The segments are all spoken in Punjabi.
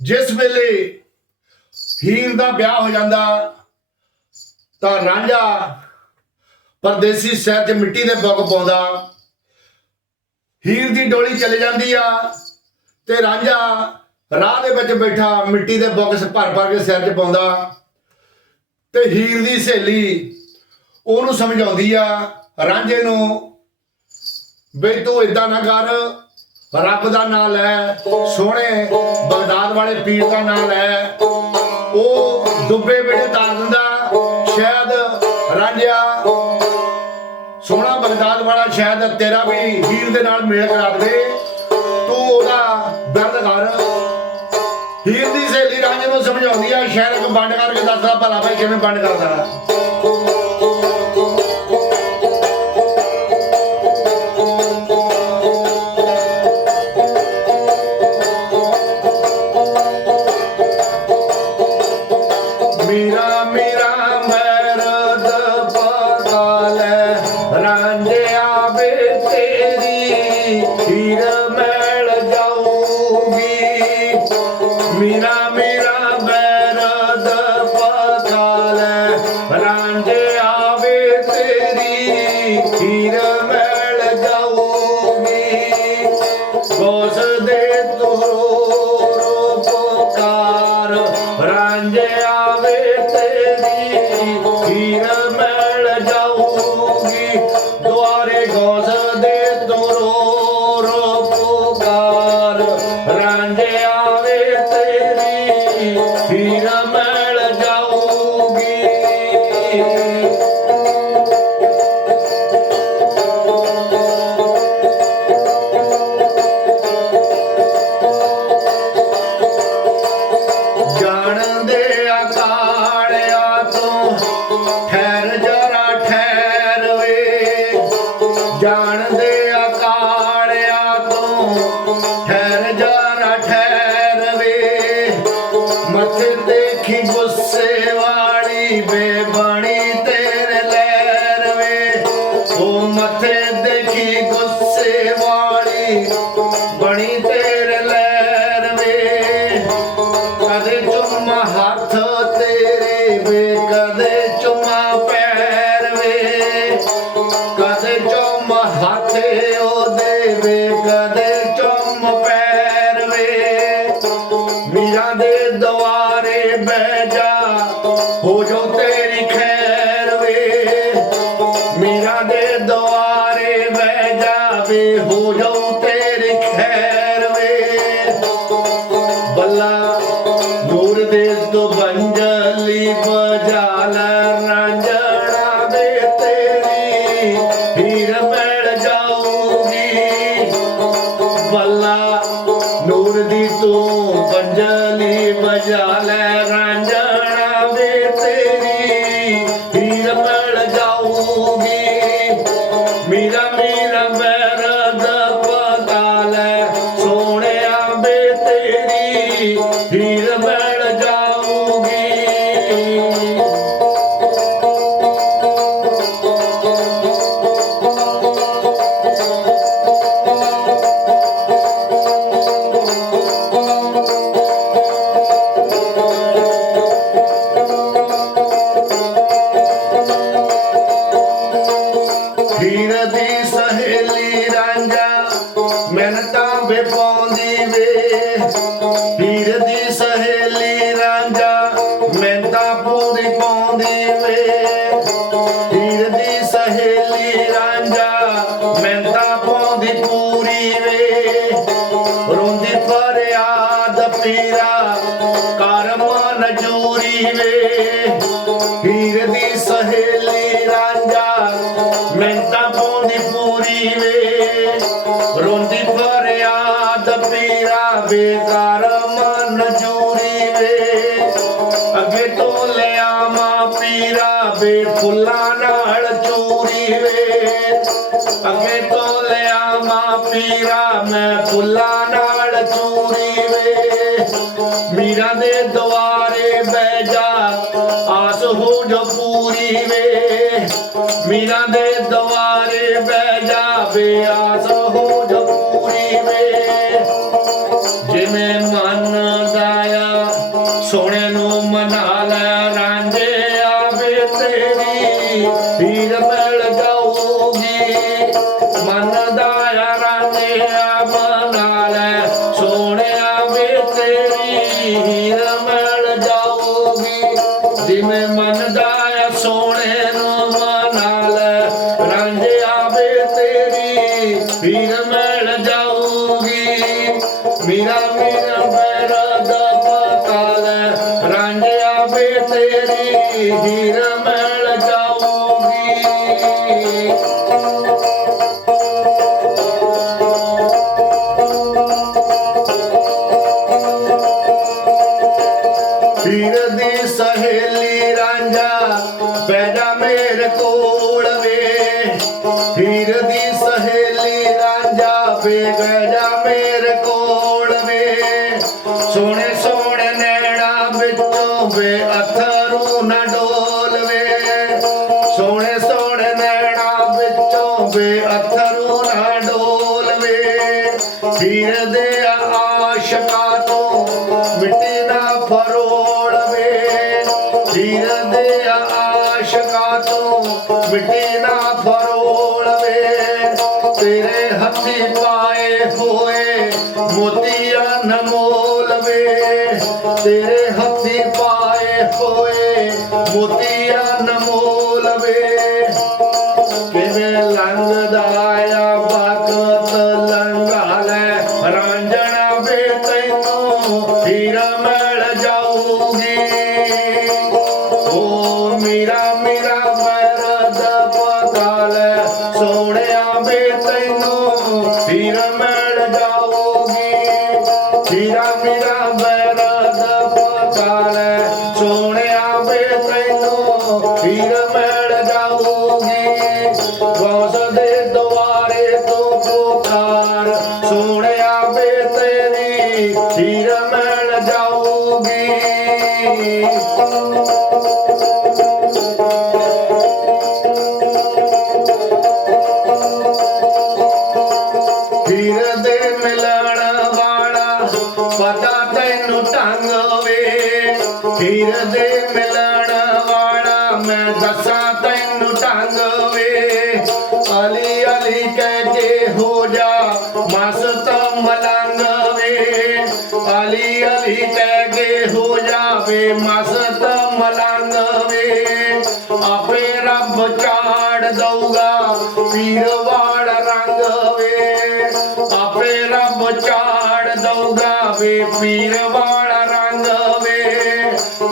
ਜਿਸ ਵੇਲੇ ਹੀਰ ਦਾ ਵਿਆਹ ਹੋ ਜਾਂਦਾ, ਤਾਂ ਰਾਂਝਾ ਪਰਦੇਸੀ ਸ਼ਹਿਰ 'ਚ ਮਿੱਟੀ ਦੇ ਬੁੱਕ ਪਾਉਂਦਾ। ਹੀਰ ਦੀ ਡੋਲੀ ਚਲੇ ਜਾਂਦੀ ਆ ਤੇ ਰਾਂਝਾ ਰਾਹ ਦੇ ਵਿੱਚ ਬੈਠਾ, ਮਿੱਟੀ ਦੇ ਬੁੱਕਸ ਭਰ ਭਰ ਕੇ ਸਿਰ 'ਚ ਪਾਉਂਦਾ। ਤੇ ਹੀਰ ਦੀ ਸਹੇਲੀ ਉਹਨੂੰ ਸਮਝਾਉਂਦੀ ਆ, ਰਾਂਝੇ ਨੂੰ ਬਈ ਤੂੰ ਇਦਾਂ ਨਾ ਕਰ ਰੱਬ ਦਾ ਨਾਮ ਲੈ, ਸੋਹਣੇ ਬਗਦਾਦ ਵਾਲੇ ਪੀਰ ਦਾ ਨਾਮ ਲੈ। ਉਹ ਦੁੱਬੇ ਵੇਲੇ ਤਾਰ ਦਿੰਦਾ, ਸ਼ਾਇਦ ਰਾਂਝਾ ਸੋਹਣਾ ਬਗਦਾਦ ਵਾਲਾ ਸ਼ਾਇਦ ਤੇਰਾ ਵੀ ਹੀਰ ਦੇ ਨਾਲ ਮੇਲ ਕਰਾ ਦੇਵੇ। ਤੂੰ ਉਹਦਾ ਦਰਦ ਕਰ। ਹੀਰ ਦੀ ਸਹੇਲੀ ਰਾਂਝੇ ਨੂੰ ਸਮਝਾਉਂਦੀ ਆ ਸ਼ਹਿਰ ਇੱਕ ਬੰਡ ਕਰਕੇ ਦੱਸਦਾ, ਭਲਾ ਭਾਈ ਕਿਵੇਂ ਵੰਡ ਕਰਦਾ। ਤੇਰੀ ਹੀਰ ਮੈਲ ਜਾਊਗੀ। ਮੀਰਾ ਮੀਰਾ ਮਰਦ ਪਗਾਲੇ ਰਾਂਝਿਆ ਆਵੇ ਤੇਰੀ ਹੀਰ ਮੈਲ ਜਾਊਗੀ। ਗੋਸ ਦੇ ਬੇਬਣੀ ਤੇਰੇ ਲੈਰ ਵੇ। ਉਹ ਮੱਥੇ ਜਾ ਵੇ ਮਿਹਨਤਾਂ ਪੂਰੀ ਅੱਗੇ ਤੋਂ ਲਿਆ ਮਾ ਪੀਰਾ, ਮੈਂ ਫੁੱਲਾਂ ਨਾਲ ਚੂਰੀ ਵੇ। ਮੀਰਾ ਦੇ ਦੁਆਰੇ ਬਹਿ ਜਾ, ਆਸ ਹੋ ਜੋ ਪੂਰੀ ਵੇ। ਮੀਰਾ ਦੇ ਦੁਆਰੇ ਬਹਿ ਜਾ ਵੇ ਆਸ ਹੋ ਜੋ ਹੀਰ ਮਿਲ ਜਾਊਗੀ। ਹੀਰ ਦੀ ਸਹੇਲੀ ਰਾਂਝਾ ਪੈਦਾ ਮੇਰੇ ਕੋਲ ਵੇ। ਹੀਰ ਦੀ ਸਹੇਲੀ ਰਾਂਝਾ ਪੇ ਜਾ ਮੇਰੇ ਕੋਲ ਵੇ। ਸੋਹਣੇ ਵਿੱਚੋਂ ਅਥਰੂ ਨਾ ਡੋਲਵੇ। ਸੋਹਣੇ ਸੋਹਣੇ ਨੈਣਾ ਵਿੱਚੋਂ ਵੇ ਅਥਰੂ ਨਾ ਡੋਲ ਵੇ ਦੇ ਆਸ਼ਕਾ ਤੋਂ ਮਿੱਟੀ ਨਾ ਫਰੋਲਵੇ। ਦੇ ਆਸ਼ਕਾ ਤੋਂ ਮਿੱਟੀ ਨਾ ਫਰੋਲ ਤੇਰੇ ਹੱਥੀ ਪਾਏ ਹੋਏ ਮੋਤੀਆਂ ਨਮੋਲਵੇ ਤੇਰੇ ਹੱਥੀ ਪਾ ਹੋਏ ਮੋਤੀਆਂ ਨਮੋਲ ਵੇ। ਕਿਵੇਂ ਲੰਘਦਾ ਆ ਵਕਤ ਲੰਘਾ ਲੈ ਰਾਂਝਣਾ ਵੇ ਤੈਨੂੰ ਹੀਰ ਮਿਲ ਜਾਊਗੀ। ਓ ਮੀਰਾ ਮੀਰਾ ਮਰਦ ਪਤਾ ਲੈ ਸੋਹਣਿਆ ਵੇ ਤੈਨੂੰ ਹੀਰ ਮਿਲ ਜਾਊਗੀ। ਹੀਰਾ ਮੀਰਾ ਮਿਲ ਜਾਊਗੀ ਦੇ ਮਿਲਣ ਵਾਲਾ, ਪਤਾ ਤੈਨੂੰ ਢੰਗ ਵੇ ਹੀਰ ਦੇ ਮਿਲਣ ਵਾਲਾ, ਮੈਂ ਦੱਸਾਂ ਤੈਨੂੰ ਢੰਗ ਵੇ ਅਲੀ ਅਲੀ ਕਹਿ ਅਲੀ ਅਲੀ ਕਹਿ ਕੇ ਹੋ ਜਾਵੇ, ਮਸਤ ਮਲੰਗ ਵੇ ਆਪੇ ਰੱਬ ਚਾੜ ਦਊਗਾ, ਪੀਰ ਵਾਲ ਰੰਗ ਵੇ ਆਪੇ ਰੱਬ ਚਾੜ ਦਊਗਾ ਵੇ, ਪੀਰ ਵਾਲ ਰੰਗ ਵੇ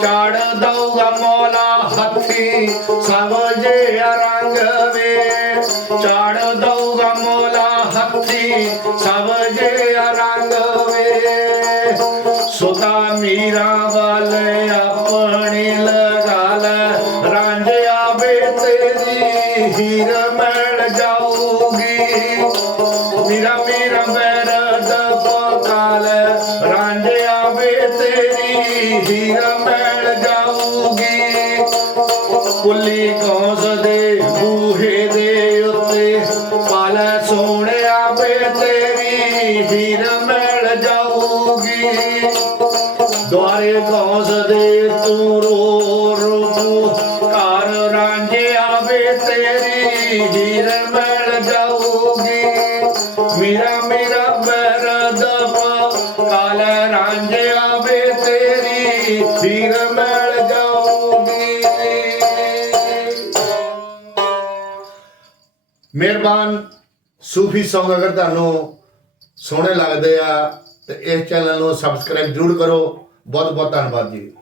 ਚਾੜ ਦਊਗਾ ਮੌਲਾ ਹੱਥੀ ਸਮਝੇ ਰੰਗ ਵੇ ਚਾੜ ਦਊਗਾ ਮੌਲਾ ਹੱਥੀ ਸਮਝੇ ਸੁਤਾ ਮੀਰਾ ਵਾਲੇ ਆਪਣੀ ਲਗਾ ਲੈ। ਰਾਂਝਿਆ ਵੇ ਤੇਰੀ ਹੀਰ ਮਿਲ ਜਾਊਗੀ। ਮੀਰਾ ਮੀਰਾ ਬੈਰਦ ਪਕਾਲ ਰਾਂਝਿਆ ਵੇ ਤੇਰੀ ਹੀਰ ਮਿਲ ਜਾਊਗੀ। ਕੁੱਲੀ ਕੌਸ ਦੇ ਬੂਹੇ ਦੇ ਉੱਤੇ ਪਾਲ ਸੋਹਣਿਆ ਵੇ ਤੇਰੀ ਹੀਰ ਮਿਲ ਜਾਊਗੀ। ਦੁਆਰੇ ਕੌਸ ਦੇ ਤੂੰ ਰੋ ਰੋ ਘਰ ਰਾਂਝਿਆ ਵੇ ਤੇਰੀ, ਹੀਰ ਮਿਲ ਜਾਊਗੀ। ਮੇਰਾ ਮੇਰਾ ਬਰਦ ਕਾਲ ਰਾਂਝਿਆ ਵੇ ਤੇਰੀ, ਹੀਰ ਮਿਲ ਜਾਊਗੀ। ਮਿਹਰਬਾਨ ਸੂਫੀ ਸੌਂਗ ਅਗਰ ਤੁਹਾਨੂੰ ਸੋਹਣੇ ਲੱਗਦੇ ਆ, ਤੇ ਇਸ ਚੈਨਲ ਨੂੰ ਸਬਸਕ੍ਰਾਈਬ ਜ਼ਰੂਰ ਕਰੋ। ਬਹੁਤ ਬਹੁਤ ਧੰਨਵਾਦ ਜੀ।